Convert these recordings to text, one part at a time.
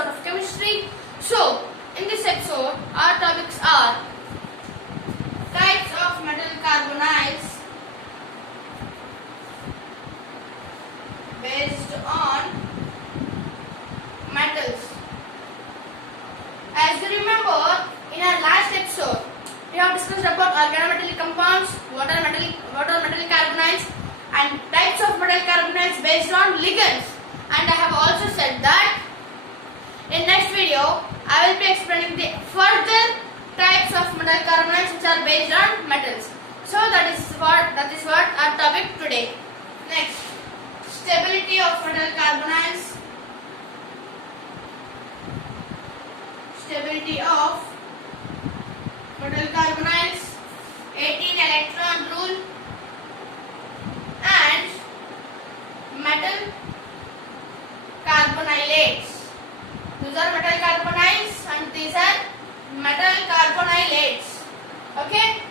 episode of chemistry. So, in this episode, our topics are types of metal carbonyls based on metals. As you remember, in our last episode, we have discussed about organometallic compounds, what are metal carbonyls, and types of metal carbonyls based on ligands. And I have also said that in next video I will be explaining the further types of metal carbonyls which are based on metals. So that is what our topic today. Next, stability of metal carbonyls. Stability of metal carbonyls, 18 electron rule, and metal carbonylates. These are metal carbonyls and these are metal carbonylates. Okay?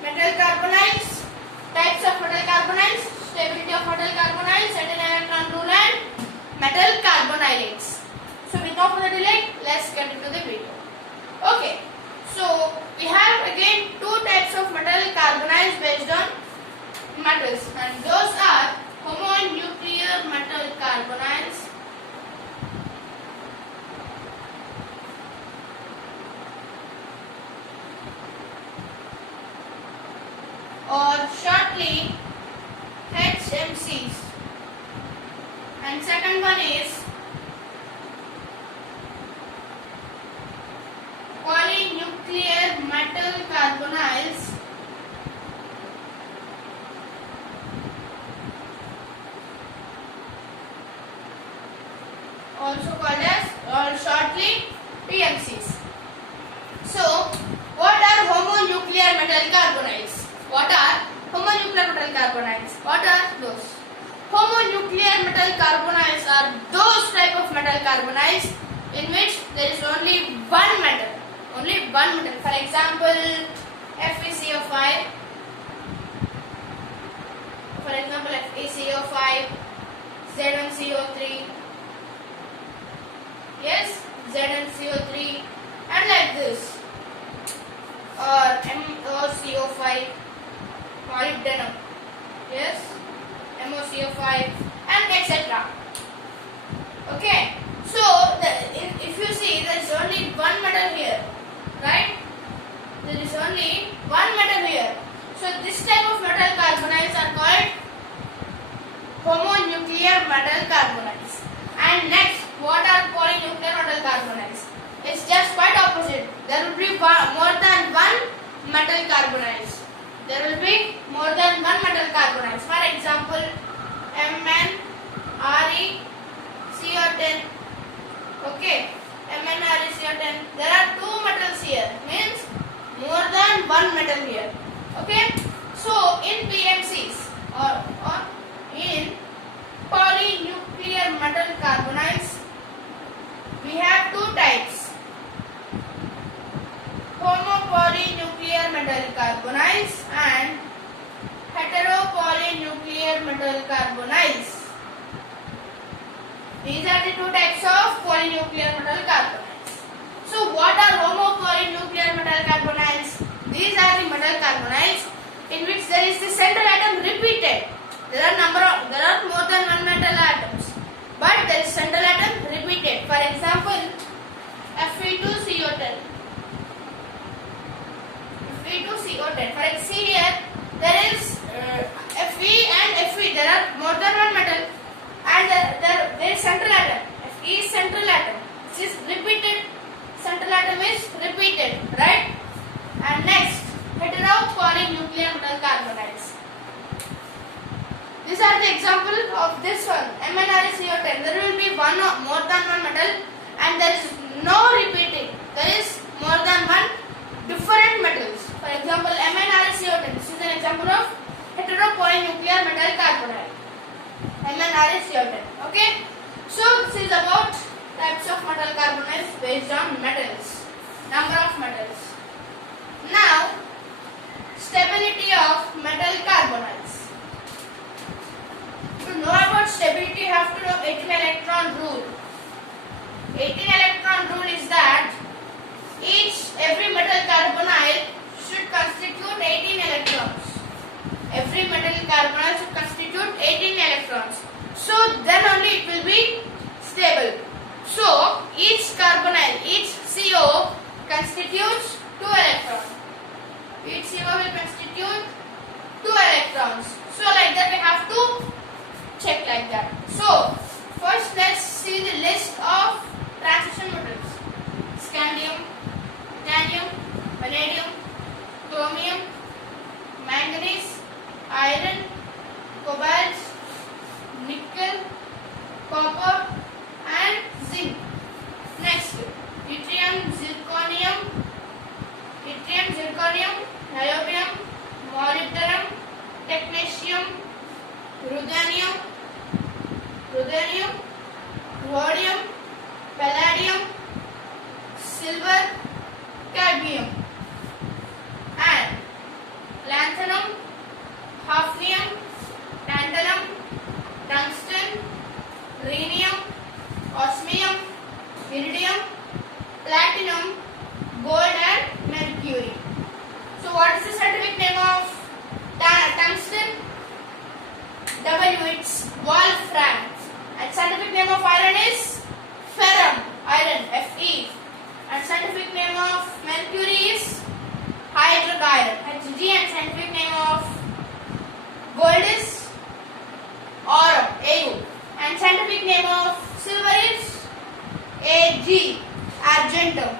Metal carbonyls, types of metal carbonyls, stability of metal carbonyls, 18 electron rule, and metal carbonylates. So without further delay, let's get into the video. Okay. So we have again two types of metal carbonyls based on metals, and those are homonuclear metal carbonyls or shortly HMCs, and second one is polynuclear metal carbonyls also called as or shortly PMCs. So, what are homonuclear metal carbonyls? What are homonuclear metal carbonyls? What are those? Homonuclear metal carbonyls are those type of metal carbonyls in which there is only one metal. Only one metal. For example, FeCO5. For example, FeCO5, Z1CO3. Yes, ZnCO3, and like this. Or MoCO5, molybdenum. Yes, MoCO5, and etc. Okay. So, if you see, there is only one metal here. Right? There is only one metal here. So this type of metal carbonyls are called homonuclear metal carbonyls. And next, what are polynuclear metal carbonyls? It's just quite opposite. There will be more than one metal carbonyls. There will be more than one metal carbonyls. For example, MnReCO10. Okay. MnReCO10. There are two metals here, means more than one metal here. Okay. So in PMCs or in polynuclear metal carbonyls, we have two types: homopolynuclear metal carbonyls and heteropolynuclear metal carbonyls. These are the two types of polynuclear metal carbonyls. So what are homopolynuclear metal carbonyls? These are the metal carbonyls in which there is the central atom repeated. There are more than one metal atoms, but there is central atom repeated. For example, Fe2CO10. Fe2CO10. For example, see here, there is Fe and Fe. There are more than one metal. And there is central atom. Fe is central atom. This is repeated. Central atom is repeated, right? And next, heteropolynuclear metal carbonyls. These are the example of this one, MnReCO10. There will be more than one metal, and there is no repeating. There is more than one different metals. For example, MnReCO10. This is an example of heteropolynuclear metal carbonyl. MnReCO10. Okay. So this is about types of metal carbonyls based on metals. Number of metals. Now, stability of metal carbonyls. To know about stability, you have to know 18 electron rule. 18 electron rule is that every metal carbonyl should constitute 18 electrons. Every metal carbonyl should constitute 18 electrons. So then only it will be stable. So each carbonyl, each CO constitutes 2 electrons. Each CO will constitute 2 electrons. So like that we have to check like that. So first let's see the list of transition metals. Scandium, titanium, vanadium, chromium, manganese, iron, cobalt, nickel, copper and zinc. Next, yttrium, zirconium, niobium, molybdenum, technetium, ruthenium, rhodium, palladium, silver, cadmium and lanthanum, hafnium, tantalum, tungsten, rhenium, osmium, iridium, platinum, gold and mercury. So what is the scientific name of tungsten? W, it's wolfram. And scientific name of iron is ferrum, iron, Fe. And scientific name of mercury is hydrido, Hg. And scientific name of gold is aurum, Au. And scientific name of silver is Ag, argentum.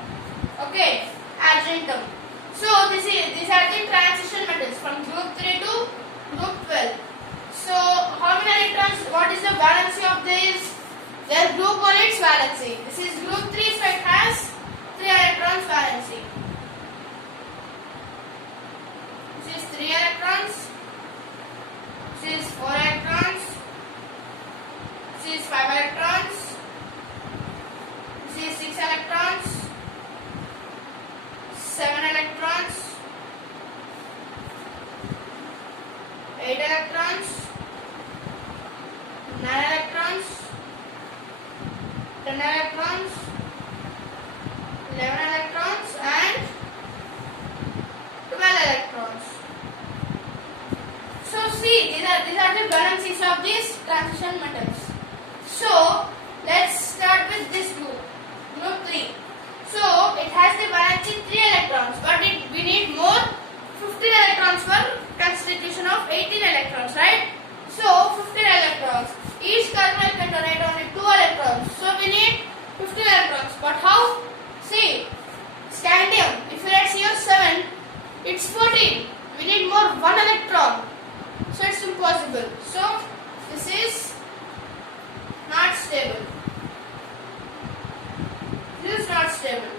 Okay, argentum. So these are the transition metals from group 3 to group 12. So how many electrons? What is the valency of this? Their group 1 its valency. This is group 3, so it has 3 electrons valency. This is 3 electrons. This is 4 electrons. This is 5 electrons. This is 6 electrons. 7 electrons. 8 electrons. 9 electrons. 10 electrons. 11 electrons and 12 electrons. So see, these are the valencies of these transition metals. So let's start with this group, group 3. So it has the valency 3 electrons, but we need more 15 electrons for constitution of 18 electrons, right? So 15 electrons. Each carbonyl can donate only 2 electrons. So we need 15 electrons. But how? See, scandium, if you write CO7, it's 14. We need more 1 electron. So it's impossible. So this is not stable. This is not stable.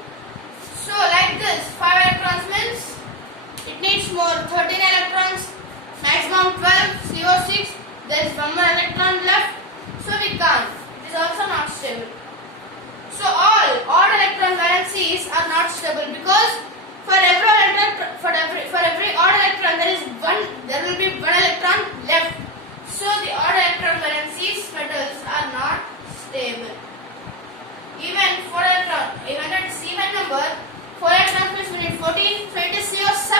So like this, 5 electrons means it needs more 13 electrons, maximum 12, CO6. There is 1 more electron left. So we can't. It is also not stable. So all odd electron valencies are not stable because for every odd electron there will be 1 electron left. So the odd electron valencies metals are not stable. Even 4 electron, even at even number 4 electrons means we need 14. So it is CO7.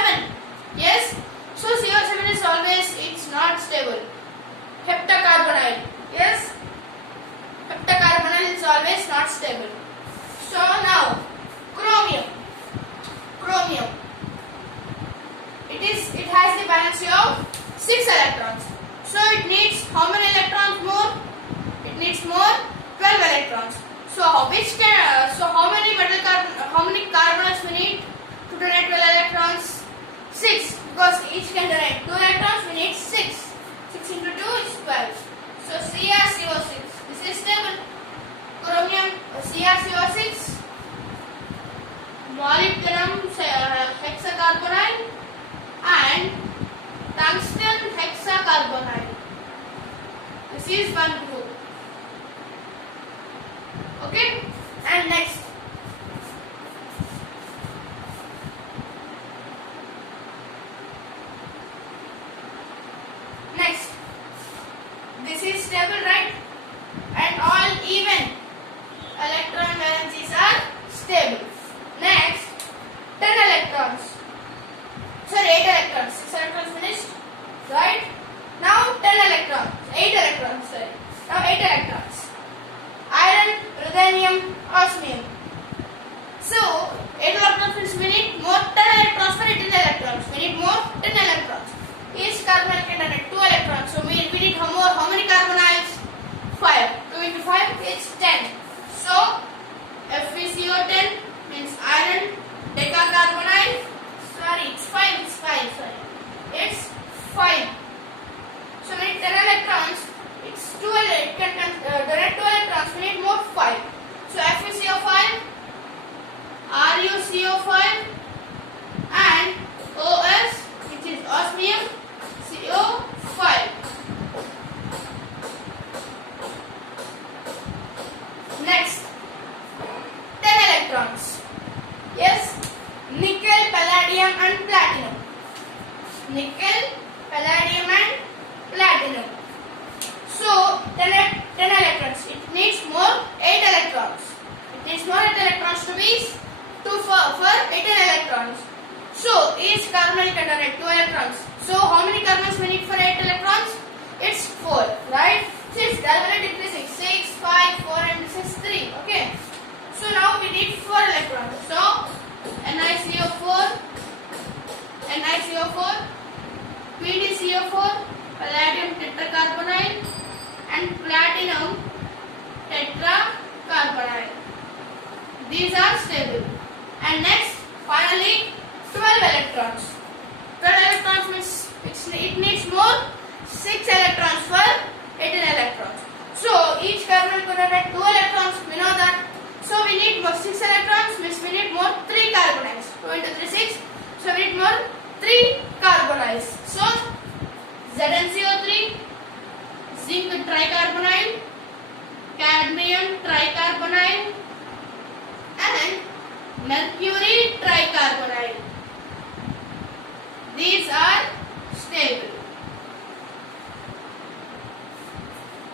Yes. So CO7 is always it's not stable. Heptacarbonyl. Yes. Heptacarbonyl is always not stable. So now chromium. It has the valency of 6 electrons. So it needs how many electrons more? It needs more 12 electrons. So how many carbonyls we need to donate 12 electrons? 6, because each can donate 2 electrons. We need 6. 6 into 2 is 12. So CrCO6. This is stable. Chromium CrCO6. Molybdenum hexacarbonyl and tungsten hexacarbonyl. This is one group. Okay, and next. This is stable, right? And all even electron valency 8 electrons means we need more 10 electrons for 18 electrons. We need more 10 electrons. Each carbonyl contains 2 electrons. So we need how many carbonyls? 5. 2 into 5 is 10. So FeCO10 means iron decacarbonyl. Sorry, it's 5. It's 5. Sorry, it's 5. So we need 10 electrons. It's 2. It can donate 2 electrons. We need more 5. So FeCO5, RuCO5, and OS, which is osmium CO5. Next, 10 electrons. Yes, nickel, palladium, and platinum. Nickel, palladium, and platinum. So 10 electrons. It needs more 8 electrons. It needs more 8 electrons to be 2 for 18 electrons. So each carbonyl contains 2 electrons. So how many carbonyls we need for 8 electrons? It's 4, right? So it's diagonally decreasing. 6, 5, 4, and this is 3. Okay. So now we need 4 electrons. So NiCO4, PdCO4, palladium tetracarbonyl, and platinum tetracarbonyl. These are stable. And next, finally, 12 electrons. 12 electrons means it needs more 6 electrons for 18 electrons. So each carbonyl contains 2 electrons. We know that. So we need more 6 electrons means we need more 3 carbonyls. 2 into 3 6. So we need more 3 carbonyls. So ZnCO3, zinc tricarbonyl, cadmium tricarbonyl, and mercury tricarbonyl. These are stable.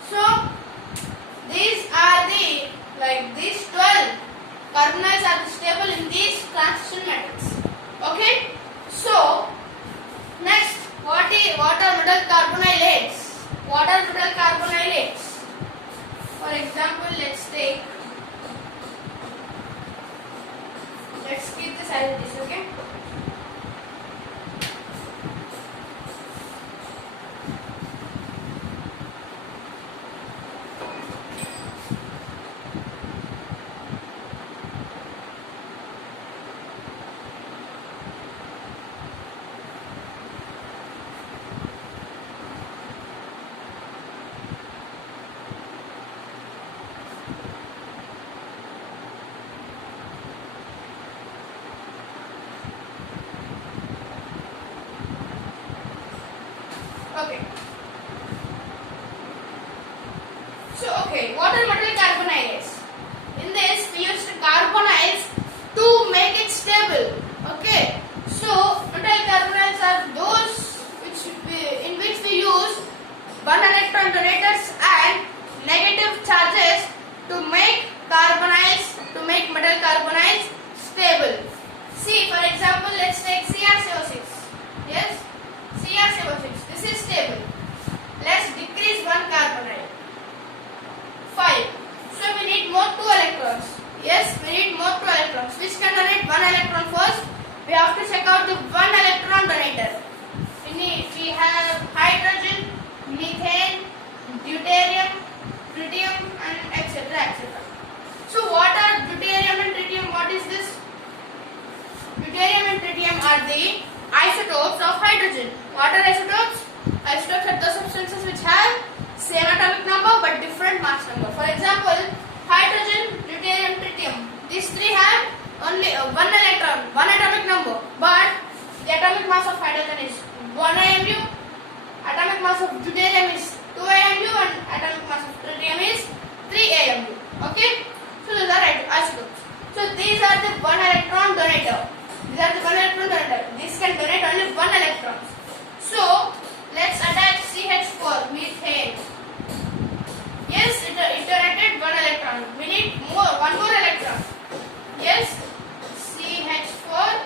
So these are these 12 carbonyls are stable in these transition metals. Okay. So next, what are metal carbonylates? What are metal carbonylates? For example, let's keep this as it is. Okay. Okay. So, what are metal carbonyls? In this, we used carbonyls to make it stable. Okay. So, metal carbonyls are those in which we use 1 electron donators and negative charges to make metal carbonyls stable. See, for example, let's take CrCO6. Yes, CrCO6. This is stable. Let's decrease 1 carbonyl. 5. So we need more 2 electrons. Yes, we need more 2 electrons. Which can donate 1 electron first? We have to check out the 1 electron donator. We have hydrogen, methane, deuterium, tritium, and etc. So what are deuterium and tritium? What is this? Deuterium and tritium are the isotopes of hydrogen. What are isotopes? Isotopes are those substances which have same atomic number but different mass number. For example, hydrogen, deuterium, tritium. These three have only 1 electron, 1 atomic number, but the atomic mass of hydrogen is 1 AMU, atomic mass of deuterium is 2 AMU, and atomic mass of tritium is 3 AMU. Okay? So those are isotopes. So these are the 1 electron donator. This can donate only 1 electron. So let's attach CH4, methane. Yes, it donated 1 electron. We need one more electron. Yes, CH4,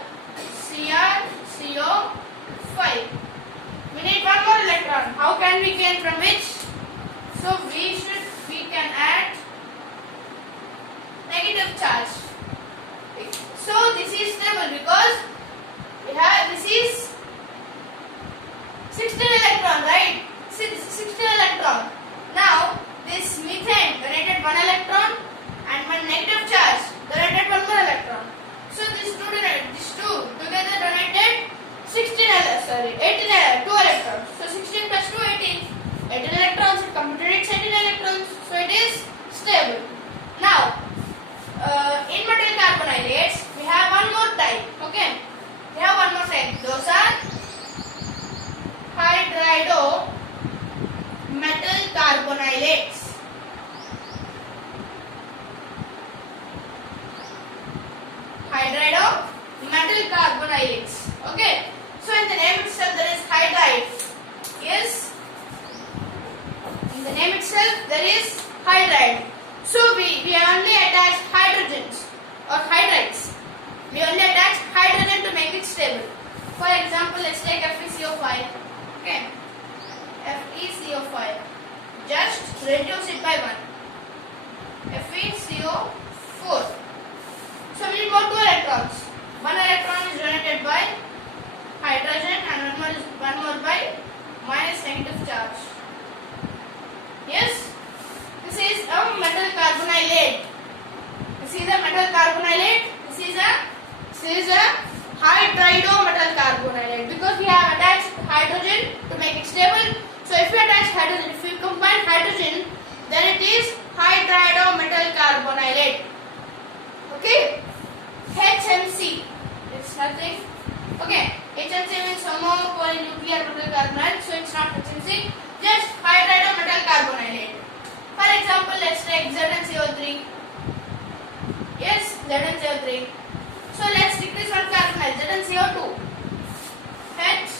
CrCO5. We need 1 more electron. How can we gain from which? So we can add negative charge. So this stable because we have this is 16 electron, right? 16 electron. Now this methane donated 1 electron and 1 negative charge donated 1 more electron. So these two together donated 18 2 electrons. So 16 plus 2 18 electrons. It completed its 18 electrons. So it is stable. Now in metal carbonylates we have one more type. Okay, we have one more type. Those are Hydrido metal carbonylates. Hydrido metal carbonylates. Okay, so in the name itself there is hydride. Yes, in the name itself there is hydride. So we only attach hydrogens or hydrides. We only attach hydrogen to make it stable. For example, let's take FeCO5. Okay, FeCO5. Just reduce it by 1. FeCO4. So we need more 2 electrons. 1 electron is donated by hydrogen and one more by minus negative charge. Yes, this is a metal carbonylate. This is a metal carbonylate. This is a hydrido metal carbonylate because we have attached hydrogen to make it stable. So if we attach hydrogen, if we combine hydrogen, then it is hydrido metal carbonylate. Okay, HMC. It's nothing. Okay, HMC means homopolynuclear metal carbonate. So it's not HMC. Just hydrido metal carbonylate. For example, let's take ZnCO3. Yes, ZnCO3. So let's decrease one carbonyl, ZnCO2. H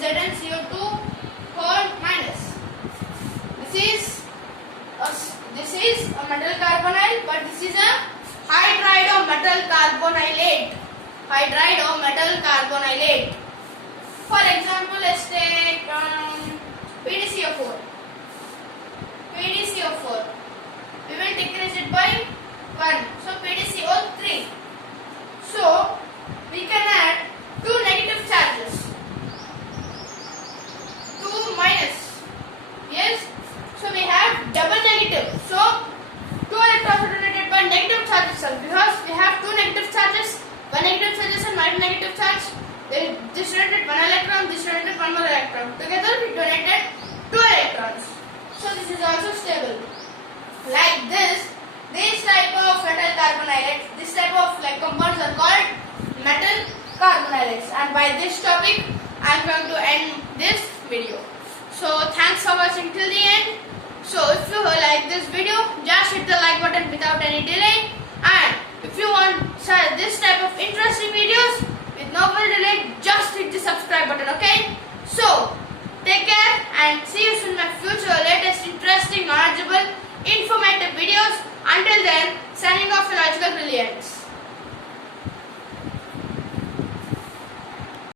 ZnCO2 whole minus. This is a metal carbonyl, but this is a hydrido metal carbonylate. Hydrido metal carbonylate. For example, let's take PDCO4. PDCO4. We will decrease it by 1. So PDCO3. So we can add 2 negative charges. 2 minus. Yes. So we have double negative. So 2 electrons are donated by negative charge itself because we have 2 negative charges. 1 negative charges and 1 negative charge. This donated 1 electron. This donated 1 more electron. Together we donated 2 electrons. So this is also stable. Like this type of metal carbonylates, this type of compounds are called metal carbonylates. And by this topic, I am going to end this video. So thanks for watching till the end. So if you like this video, just hit the like button without any delay. And if you want this type of interesting video,